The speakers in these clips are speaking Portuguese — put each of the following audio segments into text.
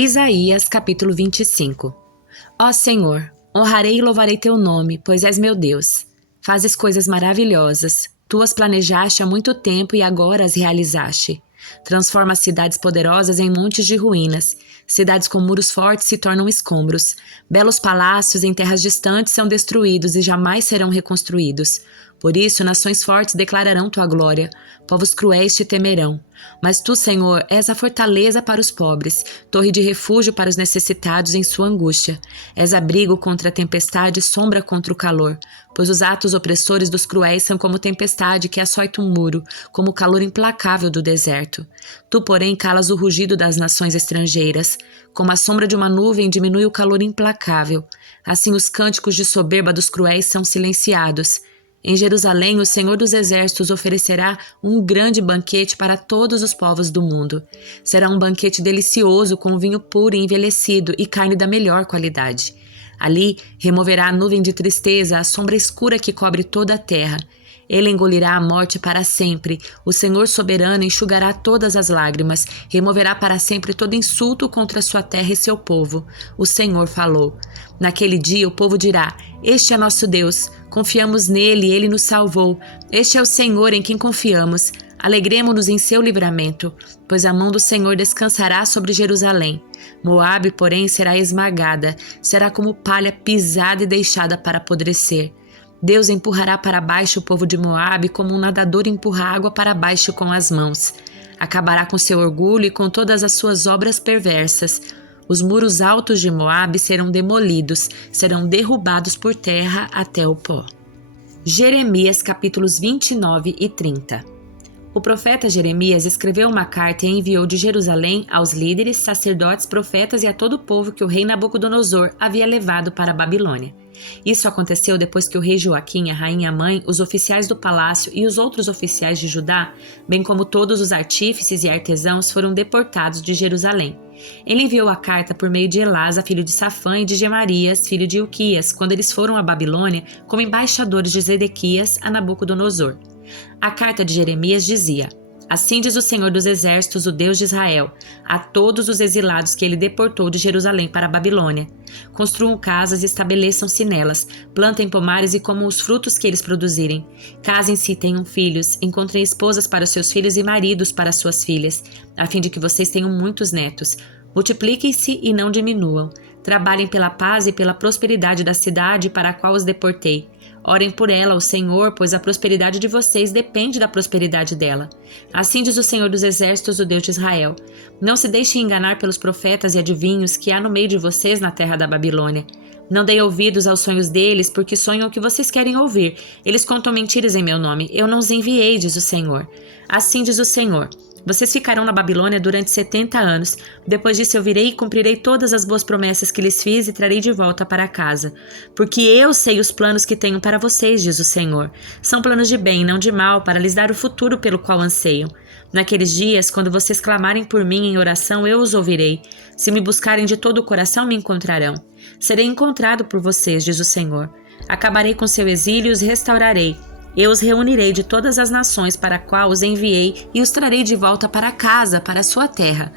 Isaías capítulo 25. Ó Senhor, honrarei e louvarei teu nome, pois és meu Deus. Fazes coisas maravilhosas, tu as planejaste há muito tempo e agora as realizaste. Transforma cidades poderosas em montes de ruínas. Cidades com muros fortes se tornam escombros. Belos palácios em terras distantes são destruídos e jamais serão reconstruídos. Por isso, nações fortes declararão tua glória. Povos cruéis te temerão. Mas tu, Senhor, és a fortaleza para os pobres, torre de refúgio para os necessitados em sua angústia. És abrigo contra a tempestade e sombra contra o calor. Pois os atos opressores dos cruéis são como tempestade que açoita um muro, como o calor implacável do deserto. Tu, porém, calas o rugido das nações estrangeiras. Como a sombra de uma nuvem diminui o calor implacável. Assim os cânticos de soberba dos cruéis são silenciados. Em Jerusalém, o Senhor dos Exércitos oferecerá um grande banquete para todos os povos do mundo. Será um banquete delicioso com vinho puro e envelhecido e carne da melhor qualidade. Ali, removerá a nuvem de tristeza, a sombra escura que cobre toda a terra. Ele engolirá a morte para sempre. O Senhor soberano enxugará todas as lágrimas, removerá para sempre todo insulto contra sua terra e seu povo. O Senhor falou. Naquele dia o povo dirá: Este é nosso Deus, confiamos nele, ele nos salvou. Este é o Senhor em quem confiamos. Alegremo-nos em seu livramento, pois a mão do Senhor descansará sobre Jerusalém. Moabe, porém, será esmagada, será como palha pisada e deixada para apodrecer. Deus empurrará para baixo o povo de Moabe como um nadador empurra água para baixo com as mãos. Acabará com seu orgulho e com todas as suas obras perversas. Os muros altos de Moabe serão demolidos, serão derrubados por terra até o pó. Jeremias capítulos 29 e 30. O profeta Jeremias escreveu uma carta e enviou de Jerusalém aos líderes, sacerdotes, profetas e a todo o povo que o rei Nabucodonosor havia levado para a Babilônia. Isso aconteceu depois que o rei Joaquim, a rainha mãe, os oficiais do palácio e os outros oficiais de Judá, bem como todos os artífices e artesãos, foram deportados de Jerusalém. Ele enviou a carta por meio de Elasa, filho de Safã, e de Gemarias, filho de Ilquias, quando eles foram à Babilônia como embaixadores de Zedequias a Nabucodonosor. A carta de Jeremias dizia: Assim diz o Senhor dos Exércitos, o Deus de Israel, a todos os exilados que ele deportou de Jerusalém para a Babilônia. Construam casas e estabeleçam-se nelas, plantem pomares e comam os frutos que eles produzirem. Casem-se e tenham filhos, encontrem esposas para os seus filhos e maridos para as suas filhas, a fim de que vocês tenham muitos netos. Multipliquem-se e não diminuam. Trabalhem pela paz e pela prosperidade da cidade para a qual os deportei. Orem por ela, o Senhor, pois a prosperidade de vocês depende da prosperidade dela. Assim diz o Senhor dos Exércitos, o Deus de Israel. Não se deixem enganar pelos profetas e adivinhos que há no meio de vocês na terra da Babilônia. Não deem ouvidos aos sonhos deles, porque sonham o que vocês querem ouvir. Eles contam mentiras em meu nome. Eu não os enviei, diz o Senhor. Assim diz o Senhor. Vocês ficarão na Babilônia durante 70 anos. Depois disso eu virei e cumprirei todas as boas promessas que lhes fiz e trarei de volta para casa. Porque eu sei os planos que tenho para vocês, diz o Senhor. São planos de bem, não de mal, para lhes dar o futuro pelo qual anseiam. Naqueles dias, quando vocês clamarem por mim em oração, eu os ouvirei. Se me buscarem de todo o coração, me encontrarão. Serei encontrado por vocês, diz o Senhor. Acabarei com seu exílio e os restaurarei. Eu os reunirei de todas as nações para a qual os enviei e os trarei de volta para casa, para a sua terra.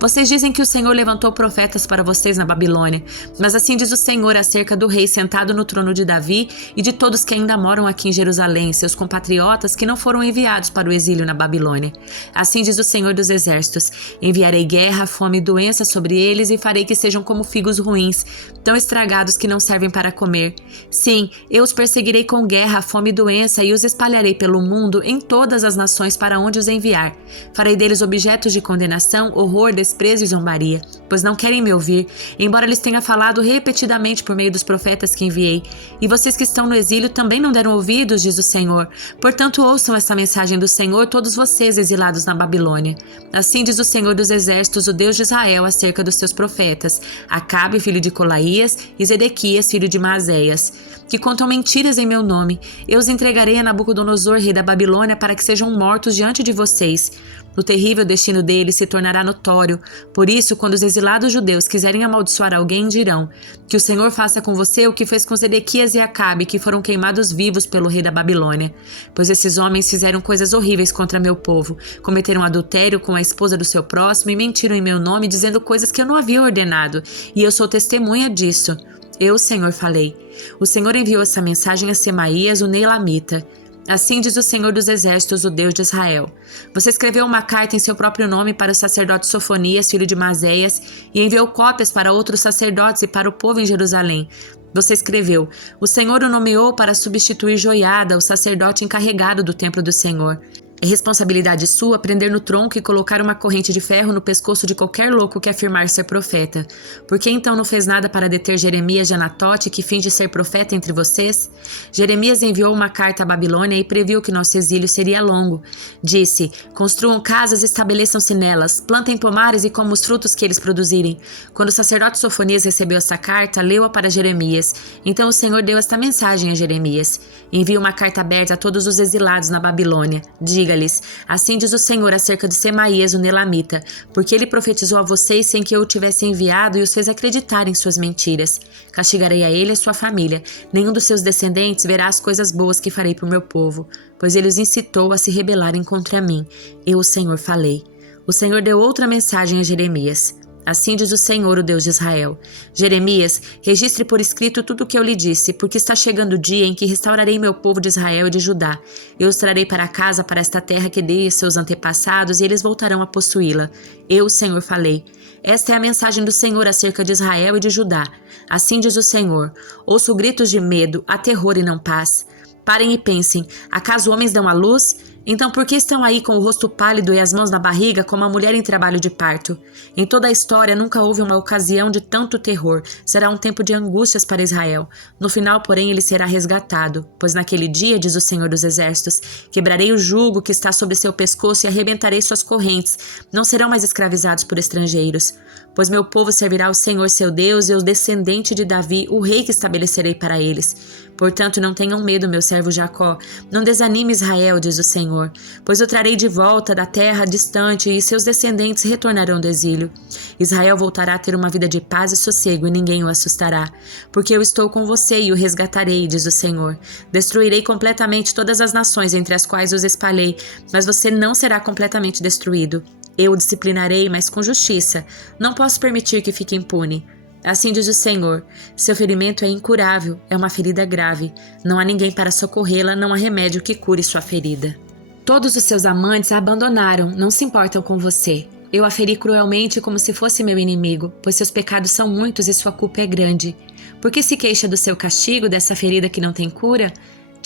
Vocês dizem que o Senhor levantou profetas para vocês na Babilônia, mas assim diz o Senhor acerca do rei sentado no trono de Davi e de todos que ainda moram aqui em Jerusalém, seus compatriotas que não foram enviados para o exílio na Babilônia. Assim diz o Senhor dos Exércitos: enviarei guerra, fome e doença sobre eles e farei que sejam como figos ruins, tão estragados que não servem para comer. Sim, eu os perseguirei com guerra, fome e doença e os espalharei pelo mundo em todas as nações para onde os enviar. Farei deles objetos de condenação, horror, desprezo e zombaria, pois não querem me ouvir, embora lhes tenha falado repetidamente por meio dos profetas que enviei. E vocês que estão no exílio também não deram ouvidos, diz o Senhor. Portanto, ouçam esta mensagem do Senhor, todos vocês exilados na Babilônia. Assim diz o Senhor dos Exércitos, o Deus de Israel, acerca dos seus profetas, Acabe, filho de Colaías, e Zedequias, filho de Maazéias, que contam mentiras em meu nome. Eu os entregarei entregarei a Nabucodonosor, rei da Babilônia, para que sejam mortos diante de vocês. O terrível destino deles se tornará notório. Por isso, quando os exilados judeus quiserem amaldiçoar alguém, dirão: que o Senhor faça com você o que fez com Zedequias e Acabe, que foram queimados vivos pelo rei da Babilônia. Pois esses homens fizeram coisas horríveis contra meu povo, cometeram adultério com a esposa do seu próximo e mentiram em meu nome, dizendo coisas que eu não havia ordenado, e eu sou testemunha disso. Eu, Senhor, falei. O Senhor enviou essa mensagem a Semaías, o Neelamita. Assim diz o Senhor dos Exércitos, o Deus de Israel. Você escreveu uma carta em seu próprio nome para o sacerdote Sofonias, filho de Maséias, e enviou cópias para outros sacerdotes e para o povo em Jerusalém. Você escreveu: o Senhor o nomeou para substituir Joiada, o sacerdote encarregado do templo do Senhor. É responsabilidade sua prender no tronco e colocar uma corrente de ferro no pescoço de qualquer louco que afirmar ser profeta. Por que então não fez nada para deter Jeremias de Anatote, que finge ser profeta entre vocês? Jeremias enviou uma carta à Babilônia e previu que nosso exílio seria longo. Disse: construam casas e estabeleçam-se nelas, plantem pomares e comam os frutos que eles produzirem. Quando o sacerdote Sofonias recebeu essa carta, leu-a para Jeremias. Então o Senhor deu esta mensagem a Jeremias: envie uma carta aberta a todos os exilados na Babilônia. Diga-lhes: assim diz o Senhor acerca de Semaías, o Neelamita, porque ele profetizou a vocês sem que eu o tivesse enviado e os fez acreditar em suas mentiras. Castigarei a ele e a sua família. Nenhum dos seus descendentes verá as coisas boas que farei para o meu povo, pois ele os incitou a se rebelarem contra mim. Eu, o Senhor, falei. O Senhor deu outra mensagem a Jeremias. Assim diz o Senhor, o Deus de Israel. Jeremias, registre por escrito tudo o que eu lhe disse, porque está chegando o dia em que restaurarei meu povo de Israel e de Judá. Eu os trarei para casa, para esta terra que dei a seus antepassados, e eles voltarão a possuí-la. Eu, o Senhor, falei. Esta é a mensagem do Senhor acerca de Israel e de Judá. Assim diz o Senhor. Ouço gritos de medo, há terror e não paz. Parem e pensem, acaso homens dão à luz? Então por que estão aí com o rosto pálido e as mãos na barriga como a mulher em trabalho de parto? Em toda a história nunca houve uma ocasião de tanto terror. Será um tempo de angústias para Israel. No final, porém, ele será resgatado. Pois naquele dia, diz o Senhor dos Exércitos, quebrarei o jugo que está sobre seu pescoço e arrebentarei suas correntes. Não serão mais escravizados por estrangeiros. Pois meu povo servirá ao Senhor seu Deus e ao descendente de Davi, o rei que estabelecerei para eles. Portanto, não tenham medo, meu servo Jacó. Não desanime Israel, diz o Senhor. Pois eu trarei de volta da terra distante e seus descendentes retornarão do exílio. Israel voltará a ter uma vida de paz e sossego e ninguém o assustará. Porque eu estou com você e o resgatarei, diz o Senhor. Destruirei completamente todas as nações entre as quais os espalhei, mas você não será completamente destruído. Eu o disciplinarei, mas com justiça. Não posso permitir que fique impune. Assim diz o Senhor, seu ferimento é incurável, é uma ferida grave. Não há ninguém para socorrê-la, não há remédio que cure sua ferida. Todos os seus amantes a abandonaram, não se importam com você. Eu a feri cruelmente como se fosse meu inimigo, pois seus pecados são muitos e sua culpa é grande. Por que se queixa do seu castigo, dessa ferida que não tem cura?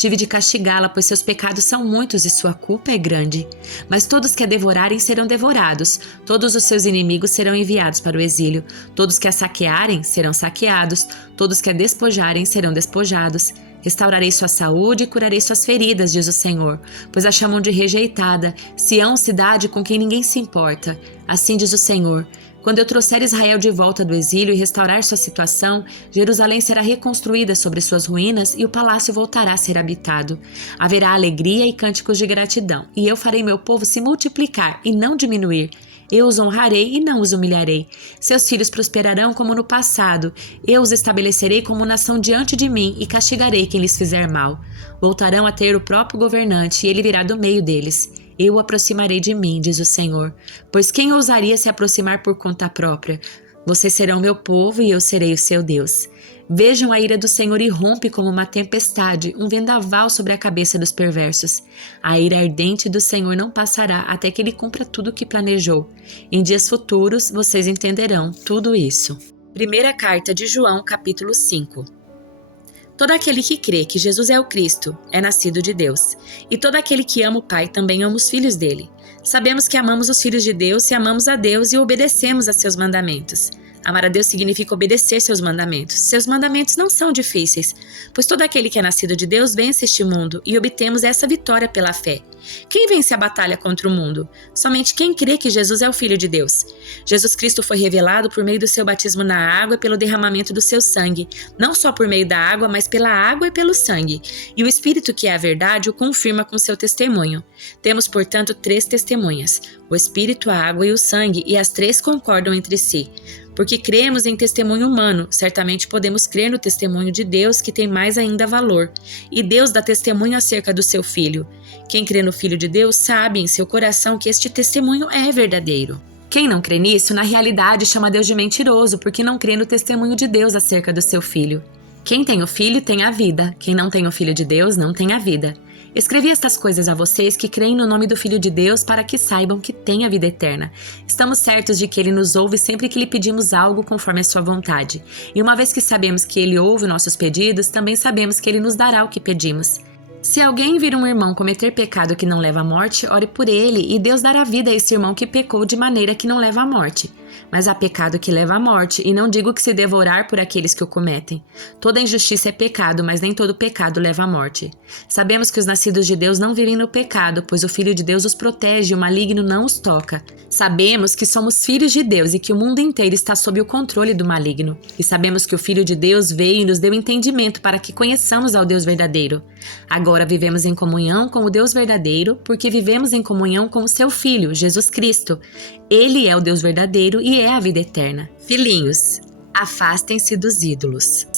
Tive de castigá-la, pois seus pecados são muitos e sua culpa é grande. Mas todos que a devorarem serão devorados, todos os seus inimigos serão enviados para o exílio, todos que a saquearem serão saqueados, todos que a despojarem serão despojados. Restaurarei sua saúde e curarei suas feridas, diz o Senhor, pois a chamam de rejeitada, Sião, cidade com quem ninguém se importa. Assim diz o Senhor. Quando eu trouxer Israel de volta do exílio e restaurar sua situação, Jerusalém será reconstruída sobre suas ruínas e o palácio voltará a ser habitado. Haverá alegria e cânticos de gratidão, e eu farei meu povo se multiplicar e não diminuir. Eu os honrarei e não os humilharei. Seus filhos prosperarão como no passado. Eu os estabelecerei como nação diante de mim e castigarei quem lhes fizer mal. Voltarão a ter o próprio governante e ele virá do meio deles. Eu o aproximarei de mim, diz o Senhor. Pois quem ousaria se aproximar por conta própria? Vocês serão meu povo e eu serei o seu Deus. Vejam a ira do Senhor irrompe como uma tempestade, um vendaval sobre a cabeça dos perversos. A ira ardente do Senhor não passará até que ele cumpra tudo o que planejou. Em dias futuros, vocês entenderão tudo isso. Primeira carta de João, capítulo 5. Todo aquele que crê que Jesus é o Cristo é nascido de Deus. E todo aquele que ama o Pai também ama os filhos dele. Sabemos que amamos os filhos de Deus se amamos a Deus e obedecemos a seus mandamentos. Amar a Deus significa obedecer seus mandamentos. Seus mandamentos não são difíceis, pois todo aquele que é nascido de Deus vence este mundo e obtemos essa vitória pela fé. Quem vence a batalha contra o mundo? Somente quem crê que Jesus é o Filho de Deus. Jesus Cristo foi revelado por meio do seu batismo na água e pelo derramamento do seu sangue, não só por meio da água, mas pela água e pelo sangue. E o Espírito, que é a verdade, o confirma com seu testemunho. Temos, portanto, 3 testemunhas: o Espírito, a água e o sangue, e as 3 concordam entre si. Porque cremos em testemunho humano, certamente podemos crer no testemunho de Deus, que tem mais ainda valor. E Deus dá testemunho acerca do seu Filho. Quem crê no Filho de Deus sabe em seu coração que este testemunho é verdadeiro. Quem não crê nisso, na realidade, chama Deus de mentiroso, porque não crê no testemunho de Deus acerca do seu Filho. Quem tem o Filho tem a vida. Quem não tem o Filho de Deus não tem a vida. Escrevi estas coisas a vocês que creem no nome do Filho de Deus para que saibam que têm a vida eterna. Estamos certos de que Ele nos ouve sempre que lhe pedimos algo conforme a sua vontade. E uma vez que sabemos que Ele ouve nossos pedidos, também sabemos que Ele nos dará o que pedimos. Se alguém vir um irmão cometer pecado que não leva à morte, ore por ele, e Deus dará vida a esse irmão que pecou de maneira que não leva à morte. Mas há pecado que leva à morte, e não digo que se deva orar por aqueles que o cometem. Toda injustiça é pecado, mas nem todo pecado leva à morte. Sabemos que os nascidos de Deus não vivem no pecado, pois o Filho de Deus os protege e o maligno não os toca. Sabemos que somos filhos de Deus e que o mundo inteiro está sob o controle do maligno. E sabemos que o Filho de Deus veio e nos deu entendimento para que conheçamos ao Deus verdadeiro. Agora vivemos em comunhão com o Deus verdadeiro, porque vivemos em comunhão com o seu Filho, Jesus Cristo. Ele é o Deus verdadeiro e é a vida eterna. Filhinhos, afastem-se dos ídolos.